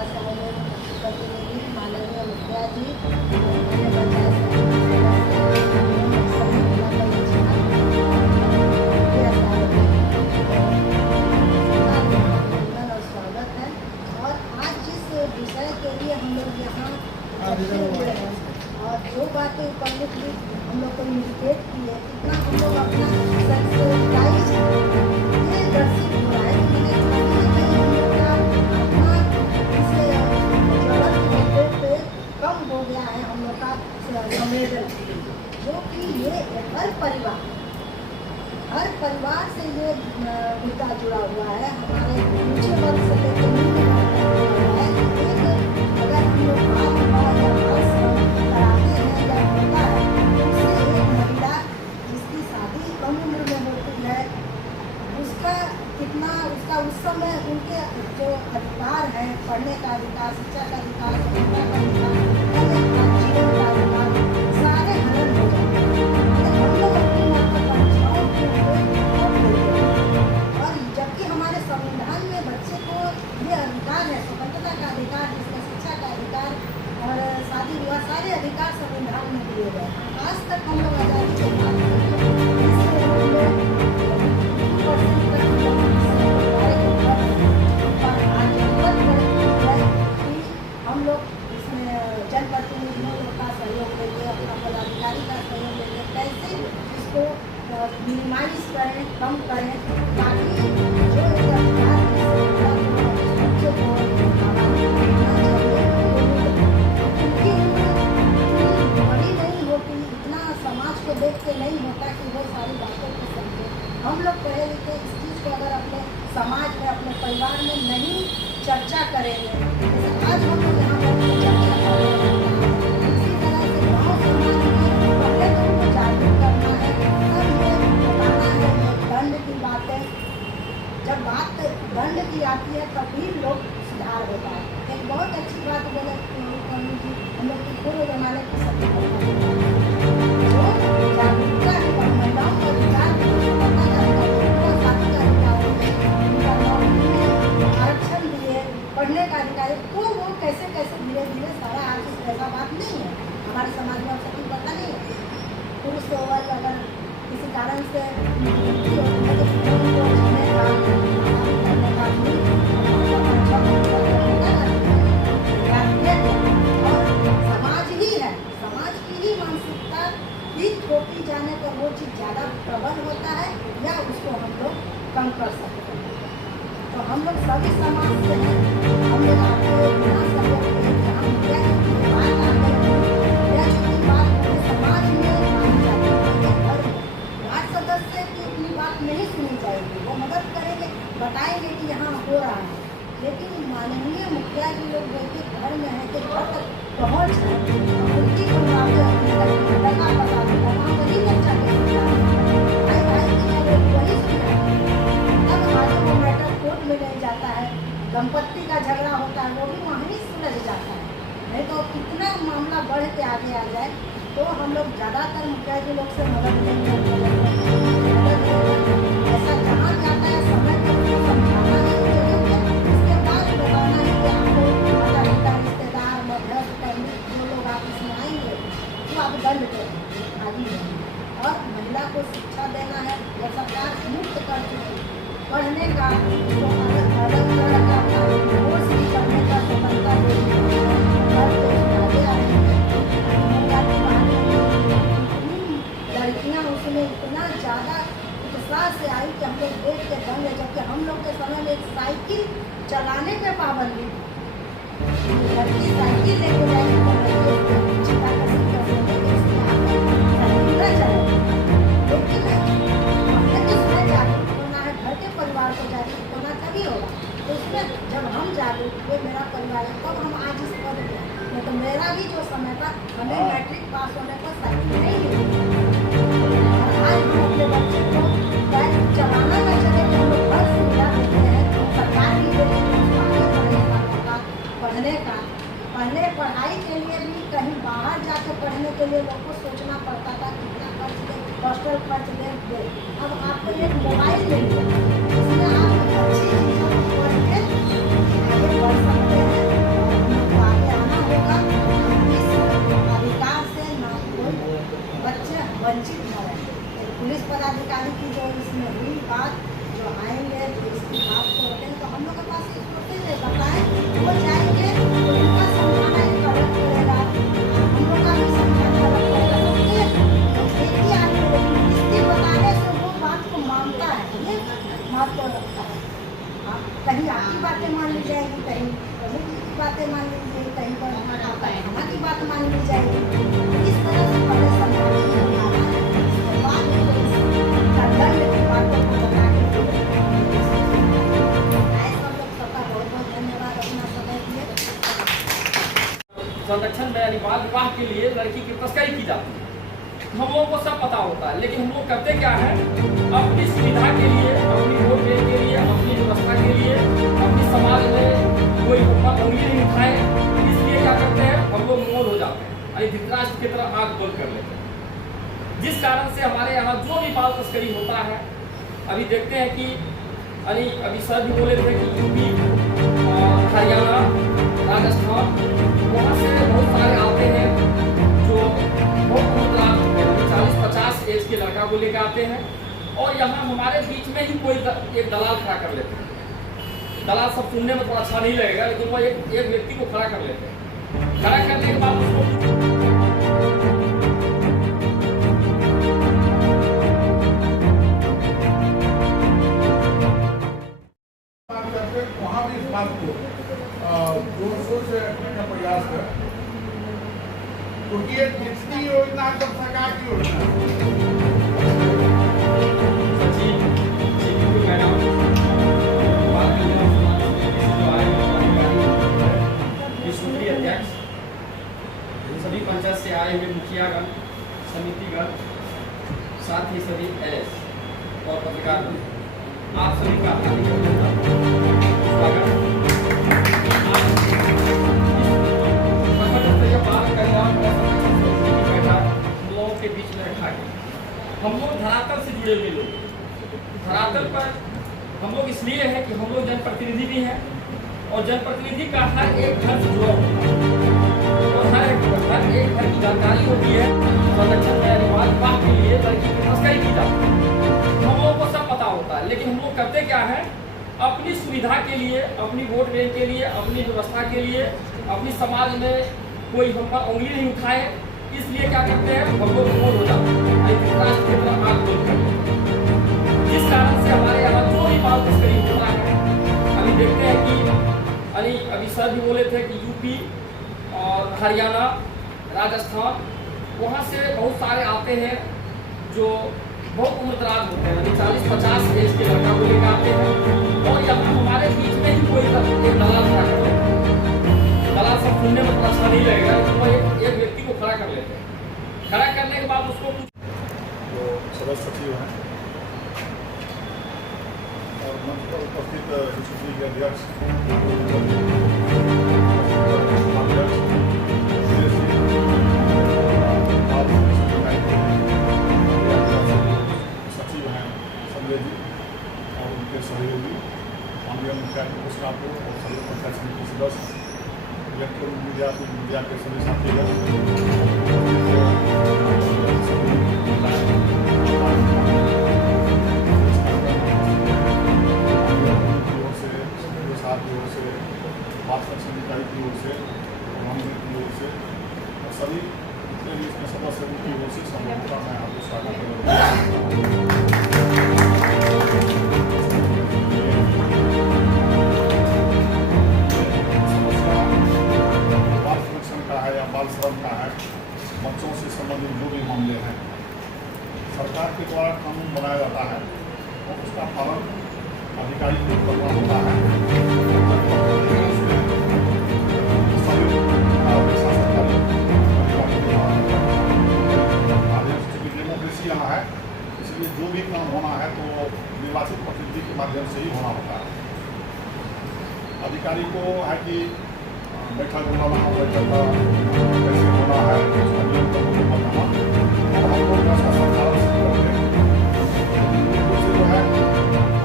जिला समन्वय प्रतिनिधि माननीय मुखिया जी, अन्य पंचायत समिति सदस्य, जिला कमिश्नर, और स्वागत है। और आज जिस विषय के लिए हम लोग यहाँ इकट्ठे हुए हैं और जो बातें पब्लिकली हम लोग कम्युनिकेट की है, इतना हम लोग अपना सेंसिटाइज ये दर्शित हो रहा है कि कहीं ना कहीं हम लोग का अपना इस जरूरत मुद्दे पे कम हो गया है हम लोग का संवेदनशील, जो कि ये हर परिवार से ये मुद्दा जुड़ा हुआ है। हमारे ऊंचे वर्ग से लेकर नीचे वर्ग तक जुड़ा है। अगर हम लोग कराते हैं या होता है तो उससे एक महिला जिसकी शादी कम उम्र में होती है, उसका कितना उस समय उनके जो अधिकार है, पढ़ने का अधिकार, शिक्षा का अधिकार, स्वतंत्रता का अधिकार, जीवन का अधिकार, सारे हनन हो जाते हैं। हम लोग अपनी महत्वाकांक्षाओं के ऊपर वोट देते हैं और जबकि हमारे संविधान में बच्चे को ये अधिकार है, स्वतंत्रता का अधिकार, जिसमें शिक्षा का अधिकार और शादी विवाह सारे अधिकार संविधान में दिए गए। आज तक हम लोग आज़ादी के बाद हम लोग इसमें जनप्रतिनिधियों का सहयोग लेंगे, अपना पदाधिकारी का सहयोग लेंगे, कैसे इसको मिनिमाइज करें, कम करें, ताकि जो अधिकार बच्चों को बड़ी नहीं होती, इतना समाज को देख के नहीं होता कि वो सारी बातों को समझे। हम लोग पढ़े लिखे इस चीज़ को अगर अपने समाज में, अपने परिवार में नहीं चर्चा करेंगे, जैसे आज हम लोग यहाँ पर चर्चा कर रहे हैं, इसी तरह से गाँव समाज में पहले तो उनको जागरूक करना है, तब ये बताना है दंड की बातें। जब बात दंड की आती है तभी लोग सुधार होता है। एक बहुत अच्छी बात बोले हम लोग की पूर्व जमाने की सभी जो जागरूकता है महिलाओं का अधिकार आरक्षण दिए, पढ़ने का अधिकार, तो वो कैसे कैसे धीरे धीरे सारा आज ऐसा बात नहीं है हमारे समाज में। सबको पता नहीं है पुरुष को अगर किसी कारण से समाज ही है, समाज की ही मानसिकता ही थोपी जाने पर वो चीज़ ज़्यादा प्रबल होता है या उसको हम लोग कम कर सकते हैं। तो हम लोग सभी समाज से हैं, हम लोग आपको बिना सहयोग के हम क्या बात आते हैं बात पूरे समाज में मानी जाती है। घर में वार्ड सदस्य की अपनी बात नहीं सुनी जाएगी, वो मदद करेंगे, बताएंगे कि यहाँ हो रहा है, लेकिन माननीय मुखिया जी लोग देखिए घर में है कि घर तक पहुँच है, उनकी वही चर्चा वही सुना। तब आज वो मैटर कोर्ट में नहीं जाता है, दंपत्ति का झगड़ा होता है, वो भी वहीं सुलझ जाता है। नहीं तो कितना मामला बढ़ के आगे आ जाए, तो हम लोग ज़्यादातर मुखिया जी लोग से मदद लेंगे। ऐसा जहाँ जाता है समय पर समझाना है, इसके बाद बताना है कि आपको माता पिता, रिश्तेदार, मध्यस्थ, पंडित जो लोग आप इसमें आएंगे तो आप दंड दें आदि है। और महिला को शिक्षा देना है, यह सरकार मुक्त कर चुकी है पढ़ने का, तो अलग तरह का कोर्स भी करने का स्वतंत्रता देगी। लड़कियाँ उसमें इतना ज़्यादा उत्साह से आई कि हम लोग देख के दंग है। जबकि हम लोग के समय में साइकिल चलाने पे पाबंदी थी, लड़की साइकिल लेके जाएगी तो लेकिन हमने तो इसमें जागरूक होना है, घर के परिवार को जागरूक होना तभी होगा। तो उसमें जब हम जागरूक हुए, मेरा परिवार है, तब हम आज इस पद में। नहीं तो मेरा भी जो समय था, हमें मैट्रिक पास होने पर साइकिल नहीं मिली। आज हम अपने बच्चे को बाइक चलाना न चले कि हम लोग हर सुविधा देते हैं, सरकार भी दे रही है पढ़ने का। पहले पढ़ाई के लिए भी कहीं बाहर जाकर पढ़ने के लिए लोग को सोचना पड़ता था, कितना खर्च दे, हॉस्टल खर्च दे। अब आपको एक मोबाइल मिल गया, इसमें आप अच्छी चीज़ों को पढ़ के आगे बढ़ सकते हैं। बातें माननी चाहिए, कहीं पर अम्मा की बात माननी चाहिए। इस तरह से बड़े समाज में हमारा इसके बाद इसका दंड की बातों को बता के ऐसा लोग सबका बहुत बहुत धन्यवाद अपना समय दिए। संरक्षण में यानी बाल विवाह के लिए लड़की की तस्करी की जाती है। हम लोगों को सब पता होता है, लेकिन हम लोग करते क्या है, अपनी सुविधा के लिए, अपनी वोट बैंक के लिए, अपनी व्यवस्था के लिए, अपनी समाज में कोई उंगली नहीं उठाए, इसलिए क्या करते हैं, हम लोग मोल हो जाते हैं, यानी धृतराष्ट्र की तरह आंख गोल कर लेते हैं। जिस कारण से हमारे यहाँ जो भी बाल तस्करी होता है, अभी देखते हैं कि अभी सर भी बोले थे कि यूपी, हरियाणा, राजस्थान, वहाँ से बहुत सारे आते हैं जो बहुत 40-50 एज के लड़का को लेकर आते हैं, और यहाँ हमारे बीच में ही कोई एक दलाल खड़ा कर लेते हैं। दलाल सब सुनने में थोड़ा अच्छा नहीं लगेगा, लेकिन वो एक व्यक्ति को खड़ा कर लेते हैं। खड़ा करने के बाद उसको वहाँ भी इस बात को जोर शोर से रखने का प्रयास करें, क्योंकि ये जितनी योजना है सब सरकार की योजना है। सभी पंचायत से आए हुए मुखियागण, समितिगण, साथ ही सभी एस और पत्रकार, आप सभी का हार्दिक स्वागत। के बीच में रखा गया। हम लोग धरातल से जुड़े हुए लोग, धरातल पर हम लोग इसलिए हैं कि हम लोग जनप्रतिनिधि भी हैं, और जनप्रतिनिधि का हर एक घर से जुड़ा होता है, और हर एक घर की जानकारी होती है। संरक्षण में बाल विवाह के लिए लड़की की तस्करी की जाती है। हम लोगों को सब पता होता है, लेकिन हम लोग करते क्या है, अपनी सुविधा के लिए, अपनी वोट बैंक के लिए, अपनी व्यवस्था के लिए, अपनी समाज में कोई हम पर उंगली नहीं उठाए, इसलिए क्या करते हैं, हम लोग मोल हो जाते हैं, जिस कारण से हमारे यहाँ जो भी बाल तस्करी होता है, अभी देखते हैं कि अभी सर भी बोले थे कि यूपी और हरियाणा, राजस्थान, वहाँ से बहुत सारे आते हैं जो बहुत उम्रदराज होते हैं, 40-50 एज के लड़का को लेकर आते हैं, और यहाँ हमारे बीच में ही कोई एक दलाल खड़ा कर लेते हैं। दलाल सब सुनने में अच्छा नहीं लगेगा, लेकिन वो एक व्यक्ति को खड़ा कर लेते हैं। खड़ा करने के बाद उसको तो सदस्य सचिव हैं और मंच पर उपस्थित शिशु के अध्यक्ष सचिव हैं संजय जी और उनके सहयोगी माननीय मुखिया ठाकुर और सभी पंचायत समिति सदस्य, इलेक्ट्रॉनिक मीडिया के सभी साथीगण, की ओर से, प्रधानमंत्री की ओर से और सभी जितने भी इसमें सदस्य की ओर से समूहता मैं आपको स्वागत करूँगा। समस्या बाल संरक्षण का है या बाल श्रम का है, बच्चों से संबंधित जो भी मामले हैं, सरकार के द्वारा कानून बनाया जाता है और उसका पालन अधिकारी को करना होता है। यहाँ है, इसलिए जो भी काम होना है तो निर्वाचित प्रतिनिधि के माध्यम से ही होना होता है। अधिकारी को है कि बैठक बुलाना, बैठक का कैसे होना है, उसका नियम कानून बनाना, और हम लोग उसका संचालन करते हैं। जो है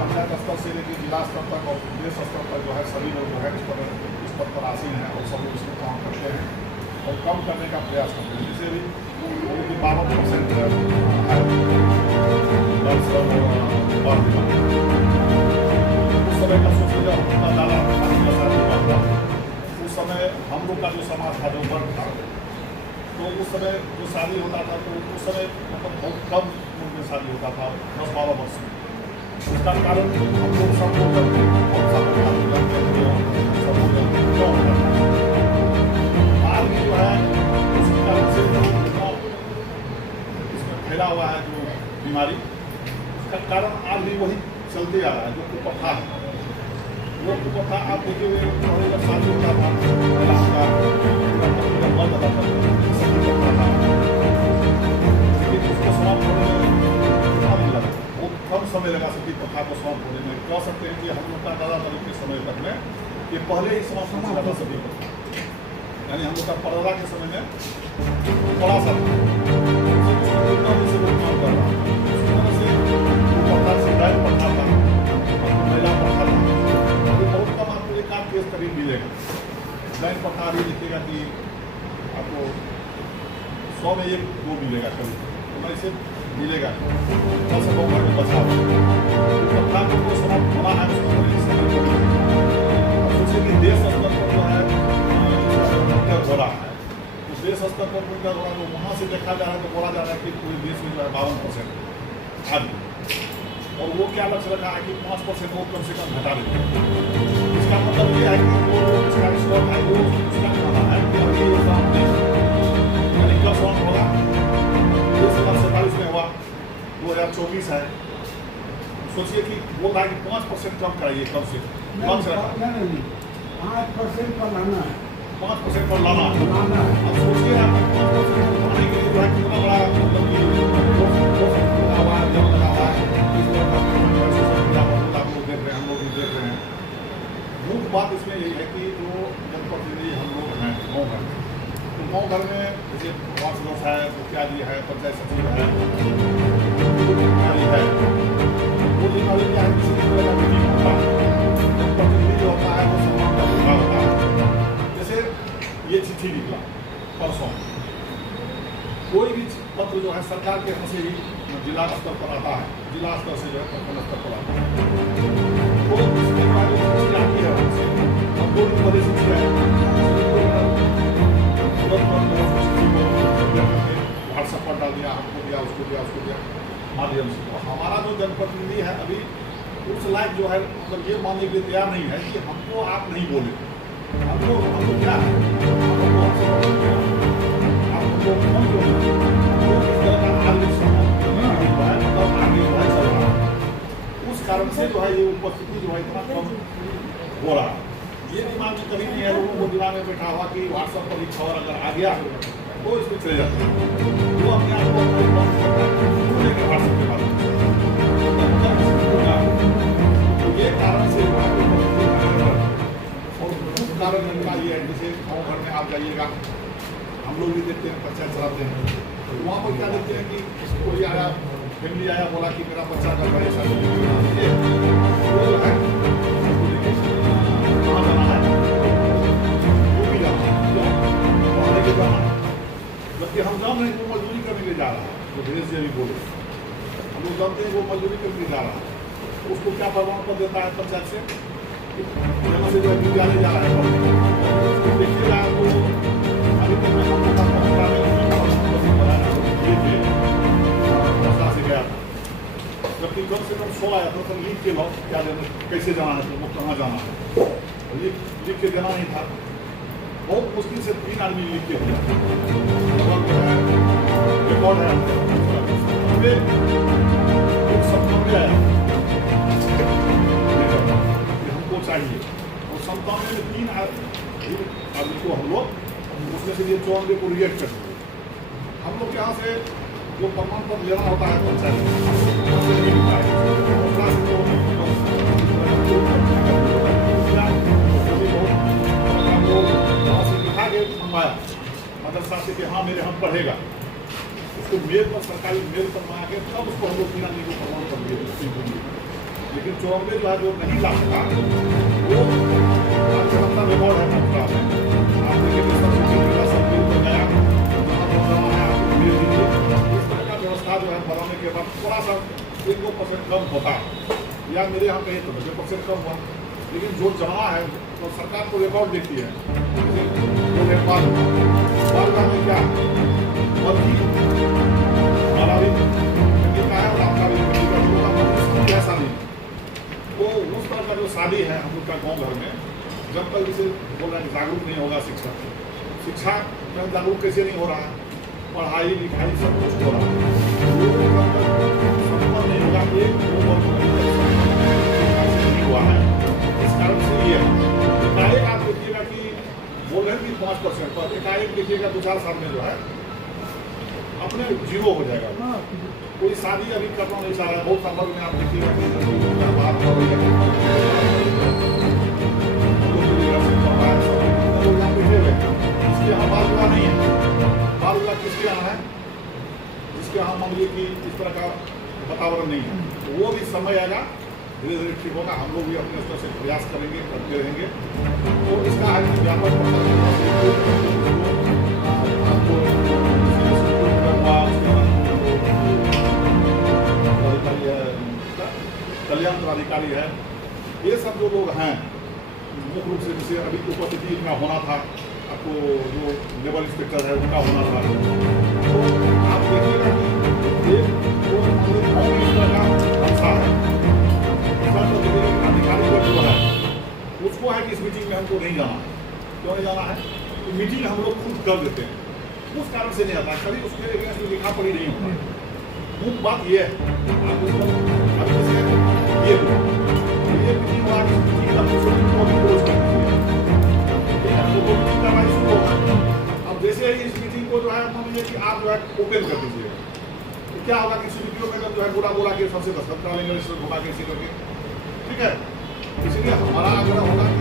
पंचायत स्तर से लेकर जिला स्तर तक और देश स्तर तक जो है सभी लोग जो है इस पद पर आसीन हैं और सब लोग इसमें काम करते हैं और कम करने का प्रयास करते हैं। जिससे भी 52% है उस समय का सोच लिया उतना ज़्यादा उस समय हम लोग का जो समाज था, जो वर्ग था, तो उस समय जो शादी होता था तो उस समय मतलब बहुत कम उम्र में शादी होता था, 10-12 वर्ष में। उसका कारण हम लोग सब लोग क्यों होता था, जा रहा है, जो कुप्रथा है वो कुप्रथा आप देखिए पहले जब शादी होता था महिला का मर्द था सभी प्रथा था, लेकिन उसको समाप्त होने में कितना दिन लगा, वो कम समय लगा सभी प्रथा को समाप्त होने में। कह सकते हैं कि हम लोग का दादा दादी के समय तक में ये पहले ही समाप्त हो जाता सभी प्रथा, यानी हम लोग का परदा के समय में बड़ा सा था से लोग काम कर रहा था, उसी तरह से वो प्रथा से डायल प्रथा था, महिला प्रथा था, तो बहुत कम आपको एक आध केस करीब मिलेगा। डायल प्रथा भी लिखेगा कि आपको 100 में 1-2 मिलेगा कभी, तो मैं इसे मिलेगा 10 लोग घर में बचा प्रथा को समाप्त होना है, उसको सोचिए कि देश स्तर पर जो है हो रहा है, तो देश स्तर पर हो रहा है, तो वहाँ से देखा जा रहा है तो बोला जा रहा है कि पूरे देश में जो है 52% आज, और वो क्या लक्ष्य रखा है कि 5% वो कम से कम घटा देते हैं। इसका मतलब ये है कि वो इसका स्कोर है वो उसका कहना है कि अभी ये काम देश यानी कब समाप्त होगा, 1947 में हुआ, 2024 है, सोचिए कि बोल रहा है कि 5% कम कराइए कम से कम से 5% का लाना है, 5% पर लाना है। अब सोचिए आप 5% बढ़ाने के लिए जो है कितना बड़ा मतलब कि आवाज जब लगा हुआ है, इस तरह का आप लोग देख रहे हैं, हम लोग भी देख रहे हैं। मुख्य बात इसमें यही है कि जो जनप्रतिनिधि हम लोग हैं गाँव घर, तो गाँव घर में जैसे वार्ड सदस्य है, मुखिया जी है, पंचायत सचिव है, अधिकारी है, वो जिम्मेदारी क्या है, किसी भी तरह का मीटिंग होता है, जनप्रतिनिधि जो होता है वो सम्मान का विभाग होता है। जैसे ये चिट्ठी निकला परसों, कोई भी पत्र जो है सरकार के यहाँ से ही जिला स्तर पर आता है, जिला स्तर से जो है प्रखंड स्तर पर आता है, तो इसके बाद जो चिट्ठी आती है वहाँ से हम दो दिन पहले चिट्ठी है, व्हाट्सएप पर डाल दिया, हमको दिया, उसको दिया, उसको दिया माध्यम से। तो हमारा जो जनप्रतिनिधि है अभी उस लायक जो है मतलब ये मानने के लिए तैयार नहीं है कि हमको आप नहीं बोले, हमको क्या है, आपको कौन क्यों नहीं, वो इस तरह का आगे चल रहा है, उस कारण से जो है ये उपस्थिति जो है इतना कम हो रहा है। ये दिमाग में कभी नहीं है लोगों को, दिमाग में बैठा हुआ कि व्हाट्सएप पर ही खबर अगर आ गया तो इसमें चले जाते हैं, वो अपने आप को व्हाट्सएप के बाद तो ये कारण से और कारण इनका ये है, जैसे गाँव घर में आप जाइएगा, हम लोग भी देखते हैं, पंचायत चलाते हैं, तो वहाँ पर क्या देखते हैं कि कोई आया, फैमिली आया, बोला कि मेरा बच्चा का परेशान कहाँ जाना है, वो भी जाना है, पढ़ने के जाना है, जबकि हम जान रहे हैं वो मजदूरी करने के जा रहा है, जो भेज से भी बोले, हम लोग जानते हैं वो मजदूरी करने जा रहा है, उसको क्या प्रमाण पत्र देता है पंचायत से, यहाँ से जो है विद्यालय जा रहा है पढ़ने, उसको देखिएगा तो अभी तक मैं हम लोग से गया था, जबकि कम से कम 100 आया था, तो लिख के लो क्या देना, कैसे जाना है, तुमको कहाँ जाना है, लिख के देना नहीं था, बहुत मुश्किल से 3 आदमी लिख के दिया, रिकॉर्ड है आया हमको चाहिए, और 97 में 3 आदमी को हम लोग उसमें से ये 94 को रिजेक्ट कर दिए। हम लोग के यहाँ से जो प्रमाण पत्र लेना होता है पंचायत मंगवाया मदरसा से कि हाँ मेरे हम पढ़ेगा, उसको मेल पर सरकारी मेल पर मंगा के तब उसको हम लोग बिना नहीं प्रमाण कर दिए, लेकिन 94 जो है जो नहीं ला सका वो अपना रिकॉर्ड है मथुरा में, आप देखेंगे सब गया इस तरह का व्यवस्था जो है बनाने के बाद थोड़ा सा 1-2% कम होता है, या मेरे यहाँ कहीं तो 90% कम हुआ, लेकिन जो जमा है तो सरकार को रिकॉर्ड देती है, वो नेपाल में क्या बल्कि हमारा भी का है और आपका भी ऐसा नहीं, तो उस तरह का जो शादी है हम लोग का गाँव घर में, जब तक इसे बोल रहे हैं जागरूक नहीं होगा शिक्षा में जागरूक कैसे नहीं हो रहा है, पढ़ाई लिखाई सब कुछ हो रहा है, संपन्न नहीं होगा, एक हुआ है। इस कारण से ये है। एकाएक आप देखिएगा कि बोल रहे हैं कि 5% पर एकाएक देखिएगा 2-4 साल में जो है अपने जीरो हो जाएगा। हाँ, कोई शादी अभी करना नहीं चाह रहा है, बहुत संभव में आप देखिएगा कि लड़की का बात हो रही है, लोग यहाँ बैठे हुए हैं। इसके यहाँ बाल विवाह नहीं है। बाल विवाह किसके यहाँ है? जिसके यहाँ मान लीजिए कि इस तरह का वातावरण नहीं है, तो वो भी समय आएगा, धीरे धीरे ठीक होगा। हम लोग भी अपने स्तर से प्रयास करेंगे, करते रहेंगे। तो इसका है कि व्यापक कल्याण पदाधिकारी है, ये सब जो लोग हैं मुख्य रूप से, जैसे अभी उपस्थिति में होना था, आपको जो लेवल इंस्पेक्टर है उनका होना था, तो आप देखिएगा कि एक जो अच्छा है अधिकारी वर्ग जो है उसको है कि इस मीटिंग में हमको नहीं जाना है। क्यों नहीं जाना है? तो मीटिंग हम लोग खुद कर देते हैं, उस कारण से नहीं आता है। कभी उसके अगेंस्ट में लिखा पड़ी नहीं होता। मुख्य बात ये है, आप उसको अब जैसे ये मीटिंग हुआ, इस मीटिंग का क्लोज कर दीजिए। अब जैसे ही इस मीटिंग को जो है मान लीजिए कि आप जो है ओपन कर दीजिएगा, तो क्या होगा कि वीडियो में जो है बोला के सबसे दस्तखत करा लेंगे, घुमा के इसी करके, ठीक है। इसलिए हमारा आग्रह होगा कि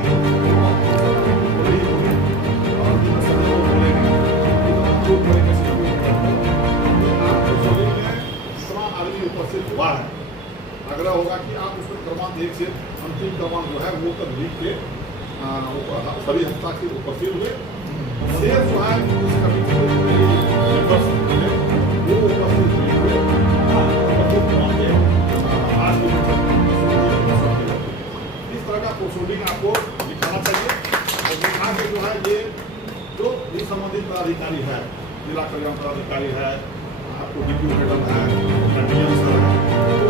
उपस्थित हुआ है, आग्रह होगा कि आप उसमें क्रमांक 1 से अंतिम क्रमांक जो है वो तक लिख के सभी हस्ताक्षर उपस्थित हुए। शेष जो है इस कमेटी के मेंबर्स थे वो उपस्थित हुए इस तरह का प्रोसीडिंग आपको दिखाना चाहिए। और दिखा के जो है ये जो संबंधित पदाधिकारी है, जिला कल्याण पदाधिकारी है, आपको DPO मैडम है, DM सर है, तो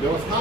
व्यवस्था